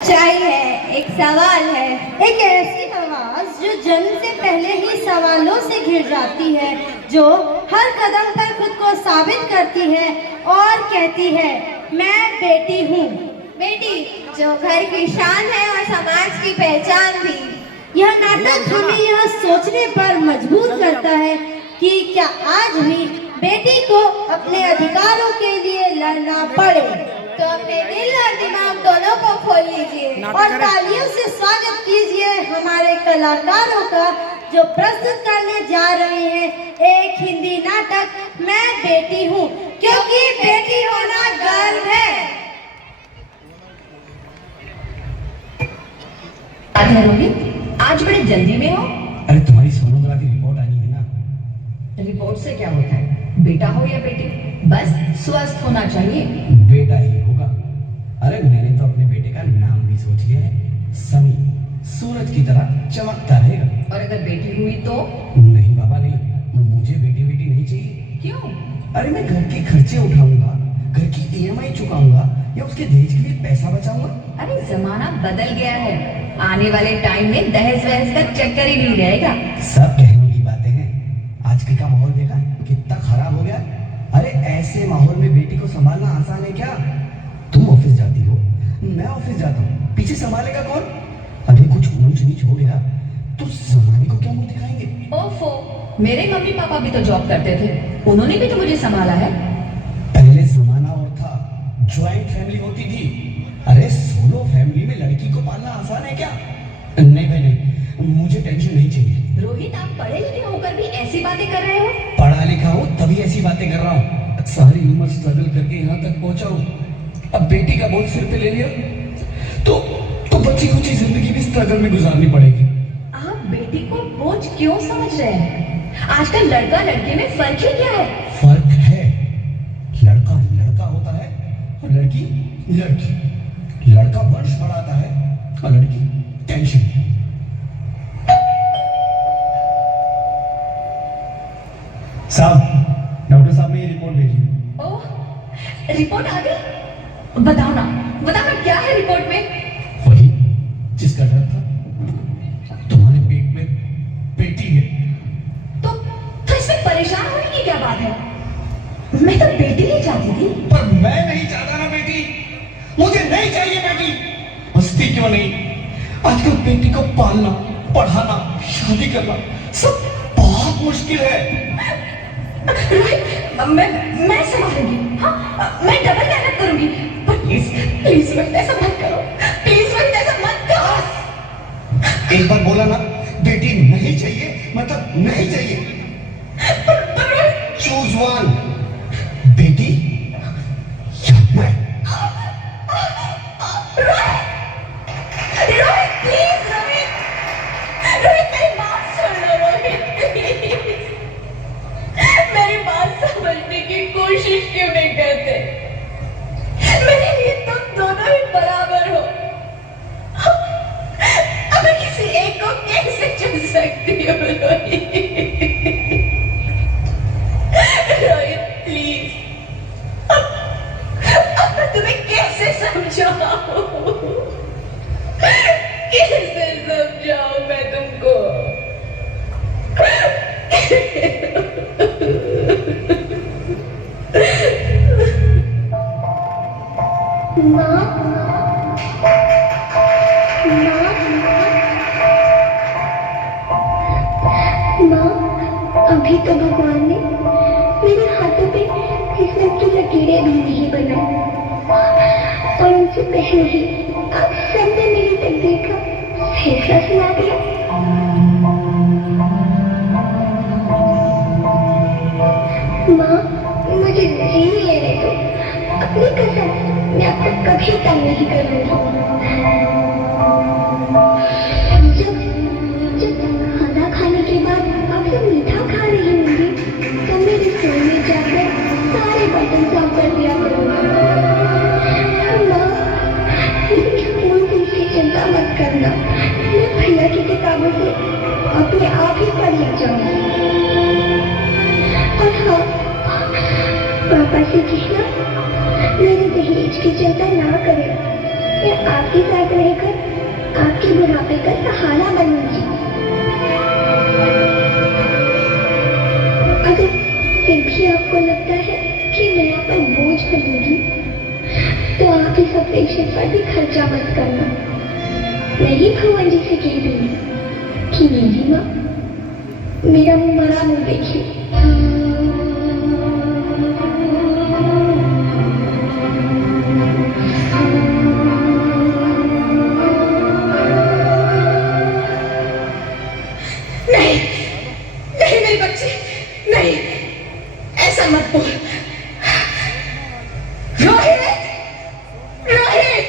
सच्चाई है, एक सवाल है। एक ऐसी आवाज जो जन्म से पहले ही सवालों से घिर जाती है, जो हर कदम पर खुद को साबित करती है और कहती है, मैं बेटी हूँ। बेटी जो घर की शान है और समाज की पहचान भी। यह नाटक हमें यह सोचने पर मजबूर करता है कि क्या आज भी बेटी को अपने अधिकारों के लिए लड़ना पड़े। तो अपने दिल और दिमाग दोनों को खोल लीजिए और तालियों से स्वागत कीजिए हमारे कलाकारों का, जो प्रस्तुत करने जा रहे हैं एक हिंदी नाटक, मैं बेटी हूँ, क्योंकि बेटी होना गर्व है। रोहित, आज बड़े जल्दी में हो। अरे तुम्हारी सोनोग्राफी रिपोर्ट आनी है ना। रिपोर्ट से क्या होता है? बेटा हो या बेटी, बस स्वस्थ होना चाहिए। बेटा ही होगा। अरे मैंने तो अपने बेटे का नाम भी सोच लिया है, सनी। सूरज की तरह चमकता रहेगा। और अगर बेटी हुई तो? नहीं बाबा नहीं, मुझे बेटी नहीं चाहिए। क्यों? अरे मैं घर के खर्चे उठाऊंगा, घर की EMI चुकाऊंगा या उसके दहेज के लिए पैसा बचाऊंगा। अरे जमाना बदल गया है, आने वाले टाइम में दहेज वहेज का चक्कर ही नहीं रहेगा। सब कहने की बातें हैं। आजकल का माहौल देखा कितना खराब हो गया। अरे ऐसे माहौल में बेटी को संभालना आसान है क्या? तुम ऑफिस जाती हो, मैं ऑफिस जाता हूँ, पीछे संभालेगा कौन? अरे कुछ ऊंच नीच हो गया तो जमाने को क्या मुंह दिखाएंगे? ओफो, मेरे मम्मी पापा भी तो जॉब करते थे, उन्होंने भी तो मुझे संभाला है। पहले जमाना और था, ज्वाइंट फैमिली होती थी। अरे सोलो फैमिली में लड़की को पालना आसान है क्या? नहीं भाई नहीं, मुझे टेंशन नहीं चाहिए। रोहित, आप पढ़े लिखे होकर भी ऐसी बातें कर रहे हो? पढ़ा लिखा हूँ तभी ऐसी बातें कर रहा हूँ। सारी उम्र स्ट्रगल करके यहाँ तक पहुँचा हूँ, अब बेटी का बोझ सिर पे ले लिया तो बची कुची जिंदगी भी स्ट्रगल में गुजारनी पड़ेगी। आप बेटी को बोझ क्यों समझ रहे हैं? आजकल लड़का लड़के में फर्क ही क्या है? फर्क है, लड़का लड़का होता है और लड़की लड़की। लड़का वंश बढ़ाता है और लड़की टेंशन। साहब, डॉक्टर साहब ने ये रिपोर्ट भेजी। ओह, रिपोर्ट आ गई? बताओ ना क्या है रिपोर्ट में? वही जिसका डर था, तुम्हारे पेट में बेटी है। तो इसमें परेशान होने की क्या बात है? मैं तो बेटी ही चाहती थी। पर मैं नहीं चाहता ना बेटी, मुझे नहीं चाहिए बेटी। हंसती क्यों नहीं? आजकल बेटी को पालना, पढ़ाना, शादी करना सब बहुत मुश्किल है। मैं संभालूंगी। हाँ, मैं डबल मेहनत करूंगी। पर प्लीज रोहित, ऐसा मत करो। प्लीज रोहित, ऐसा मत करो। एक बार बोला ना, बेटी नहीं चाहिए मतलब नहीं चाहिए। चूज वन, बेटी या मैं। रोहित प्लीज, रोहित मेरी बात सुन लो। रोहित प्लीज, मेरी बात समझने की कोशिश क्यों नहीं करते? मेरे लिए तुम दोनों ही बराबर हो। अब मैं किसी एक को कैसे चुन सकती हूँ? रोहित प्लीज, अब मैं तुम्हें कैसे समझाऊं? कैसे समझाऊं मैं तुमको? अभी तो भगवान ने मेरे हाथों पे किस्मत की लकीरें भी नहीं बनाई, और उनसे पहले ही आप सबने मेरी तकदीर का फैसला सुना दिया। माँ, मुझे जीने लेने दो। अपनी कसम, मैं आपको कभी तंग नहीं करूंगी। जब खाना खाने के बाद आपसे मीठा खा रही होंगी तो मैं रसोई में जाकर सारे बर्तन साफ कर दिया करूंगी। माँ, स्कूल फीस की चिंता मत करना, मैं भैया की किताबों से अपने आप ही पढ़ लिख जाऊंगी। और हाँ, पापा से कहना मेरे दहेज की चिंता ना करें। मैं आपके साथ रहकर आपके बुढ़ापे का सहारा बनूंगी। अगर फिर भी आपको लगता है कि मैं आप पर बोझ बनूंगी, तो आप इस ऑपरेशन पर भी खर्चा मत करना। मैं ही भगवान जी से कह दूंगी कि मेरी माँ मेरा मरा मुंह देखी। नहीं नहीं मेरी बच्ची, नहीं, ऐसा मत बोल। रोहित, रोहित,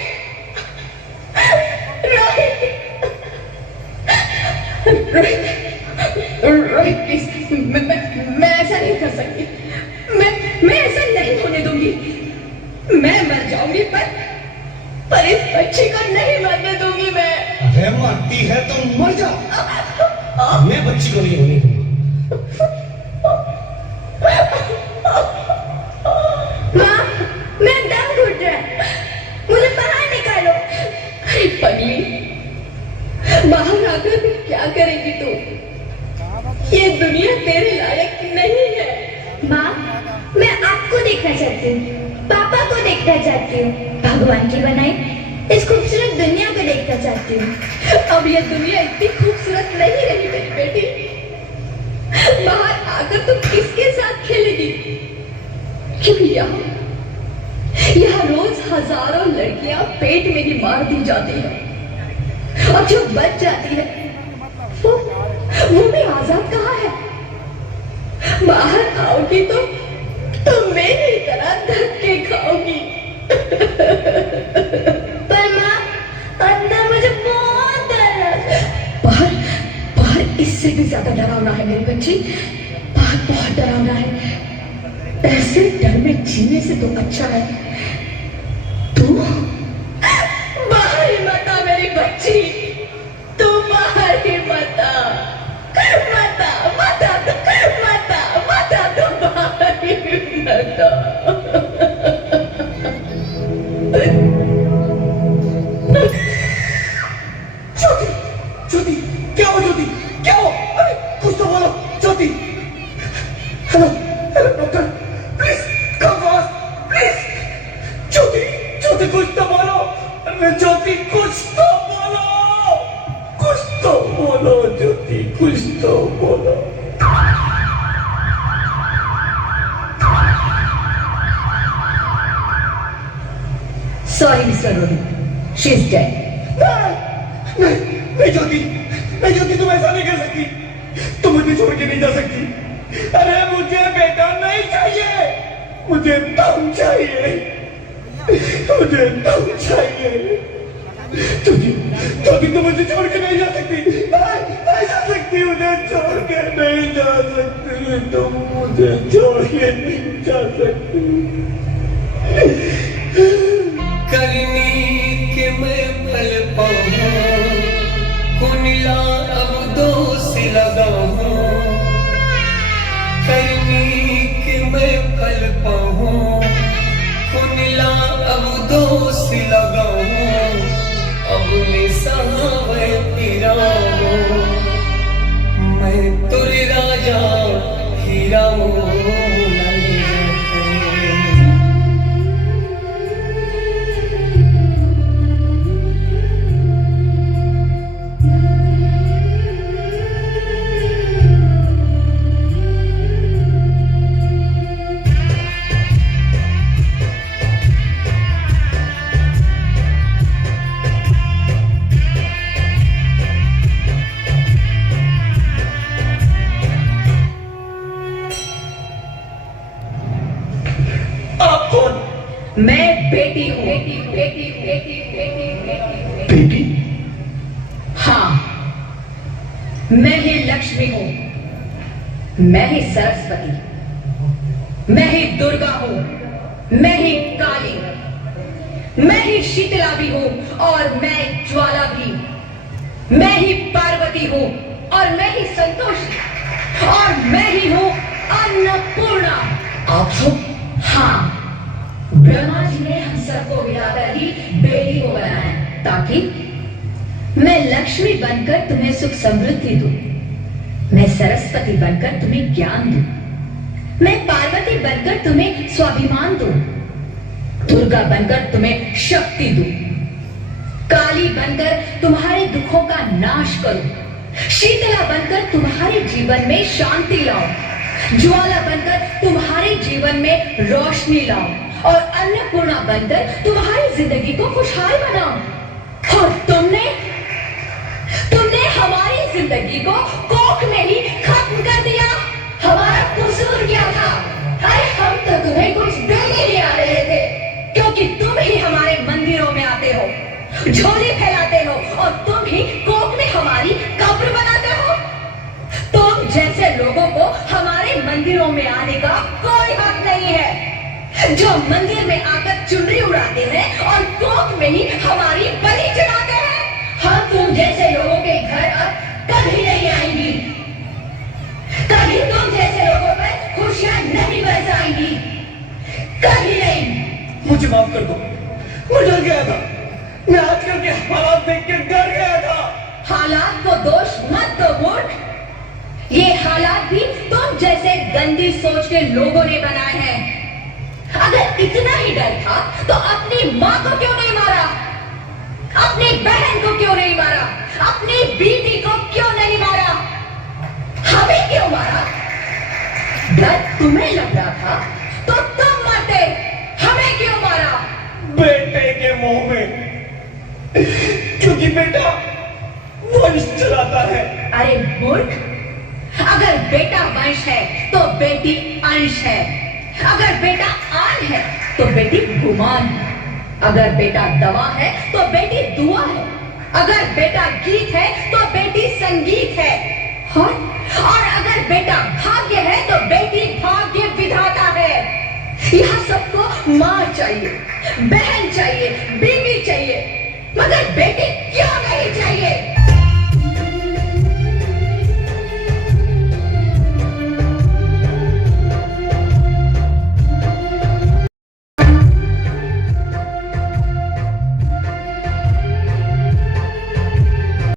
रोहित, रोहित प्लीज, मैं ऐसा नहीं कर सकती। मैं ऐसा नहीं होने दूंगी। मैं मर जाऊंगी पर इस बच्ची को नहीं मरने दूंगी मैं। अरे मरती है तो मर जा, मैं बच्ची को नहीं होने दूंगा। माँ, मैं दम घुट रहा है, मुझे बाहर निकालो। अरे पगली, बाहर आकर भी क्या करेगी तू? ये दुनिया तेरे लायक नहीं है। माँ, मैं आपको देखना चाहती हूँ, पापा को देखना चाहती हूँ, भगवान की बनाई इस खूबसूरत दुनिया को देखना चाहती हूँ। अब ये दुनिया इतनी खूबसूरत नहीं रही मेरी बेटी। बाहर आकर तू किसके साथ खेलेगी? क्योंकि यहाँ रोज हजारों लड़कियां पेट में ही मार दी जाती हैं, और जो बच जाती है वो भी आजाद कहाँ है? बाहर आओगी तो मेरी तरह धक्के खाओगी। पर माँ, अंदर मुझे बहुत डर लगता है। बाहर इससे भी ज्यादा डरावना है मेरी बच्ची। बाहर बहुत डरावना है। ऐसे डर में जीने से तो अच्छा है तू बाहर ही मत आ मेरी बच्ची। तू बाहर ही मत आ, मत आ, मत आ, मत आ, मत आ, तू बाहर ही मत आ। ज्योति, ज्योति, क्या हो ज्योति, क्या हो? अरे कुछ तो बोलो Jyoti. Hello, hello doctor, please come fast, please. Jyoti, Jyoti कुछ तो बोलो। अरे ज्योति कुछ तो बोलो, कुछ तो बोलो ज्योति, कुछ तो बोलो। Sorry, Mr. Rohit. She's dead. नहीं ज्योति, नहीं ज्योति, तुम ऐसा नहीं कर सकती। तुम मुझे छोड़ के नहीं जा सकती। अरे मुझे बेटा नहीं चाहिए, मुझे तुम चाहिए, मुझे तुम चाहिए। ज्योति, ज्योति तुम मुझे छोड़ के नहीं जा सकती, नहीं जा सकती, मुझे छोड़ के नहीं जा सकती, तुम मुझे छोड़ के नहीं जा सकती। करनी के मैं पल पाऊं, कुनिला अब दोष लगाऊं। करनी के मैं पल पाऊं, कुनिला अब दोष लगाऊं। अब निसहाय पिराऊं, मैं तुर राजा हीरा मैं बेटी हूँ। बेटी? हाँ, मैं ही लक्ष्मी हूँ, मैं ही सरस्वती, मैं ही दुर्गा हूँ, मैं ही काली, मैं ही शीतला भी हूँ और मैं ज्वाला भी, मैं ही पार्वती हूँ और मैं ही संतोषी, और मैं ही हूँ अन्नपूर्णा। आप सब? हाँ, ब्रह्मा जी ने हम सबको मिलाकर ही बेटी को बनाया ताकि मैं लक्ष्मी बनकर तुम्हें सुख समृद्धि दूं, मैं सरस्वती बनकर तुम्हें ज्ञान दूं, मैं पार्वती बनकर तुम्हें स्वाभिमान दूं, दुर्गा बनकर तुम्हें शक्ति दूं, काली बनकर तुम्हारे दुखों का नाश करूं, शीतला बनकर तुम्हारे जीवन में शांति लाऊं, ज्वाला बनकर तुम्हारे जीवन में रोशनी लाऊं और अन्नपूर्णा बनकर तुम्हारी जिंदगी को खुशहाल बनाऊं। और तुमने हमारी जिंदगी को कोख में ही खत्म कर दिया। हमारा कसूर क्या था? अरे हम तो तुम्हें कुछ देने ही आ रहे थे, क्योंकि तुम ही हमारे मंदिरों में आते हो, झोली फैलाते हो और तुम ही कोख में हमारी कब्र बनाते हो। तुम जैसे लोगों को हमारे मंदिरों में आने का कोई हक नहीं है, जो मंदिर में आकर चुनरी उड़ाते हैं और कोख में ही हमारी बलि चढ़ाते हैं। हम तुम जैसे लोगों के घर अब कभी नहीं आएंगी, कभी तुम जैसे लोगों पर खुशियां नहीं बरसाएंगी, कभी नहीं। मुझे माफ कर दो, मैं डर गया था, मैं आजकल के हालात देख के डर गया था। हालात को दोष मत दो मूर्ख, ये हालात भी तुम जैसे गंदी सोच के लोगों ने बनाए हैं। अगर इतना ही डर था तो अपनी माँ को क्यों नहीं मारा, अपनी बहन को क्यों नहीं मारा, अपनी बीवी को क्यों नहीं मारा, हमें क्यों मारा? डर तुम्हें लग रहा था तो तुम मरते, हमें क्यों मारा? बेटे के मुंह में, क्योंकि बेटा वंश चलाता है। अरे मूर्ख, अगर बेटा वंश है तो बेटी अंश है, अगर बेटा आन है तो बेटी गुमान है, अगर बेटा दवा है तो बेटी दुआ है, अगर बेटा गीत है तो बेटी संगीत है, और अगर बेटा भाग्य है तो बेटी भाग्य विधाता है। यहाँ सबको माँ चाहिए, बहन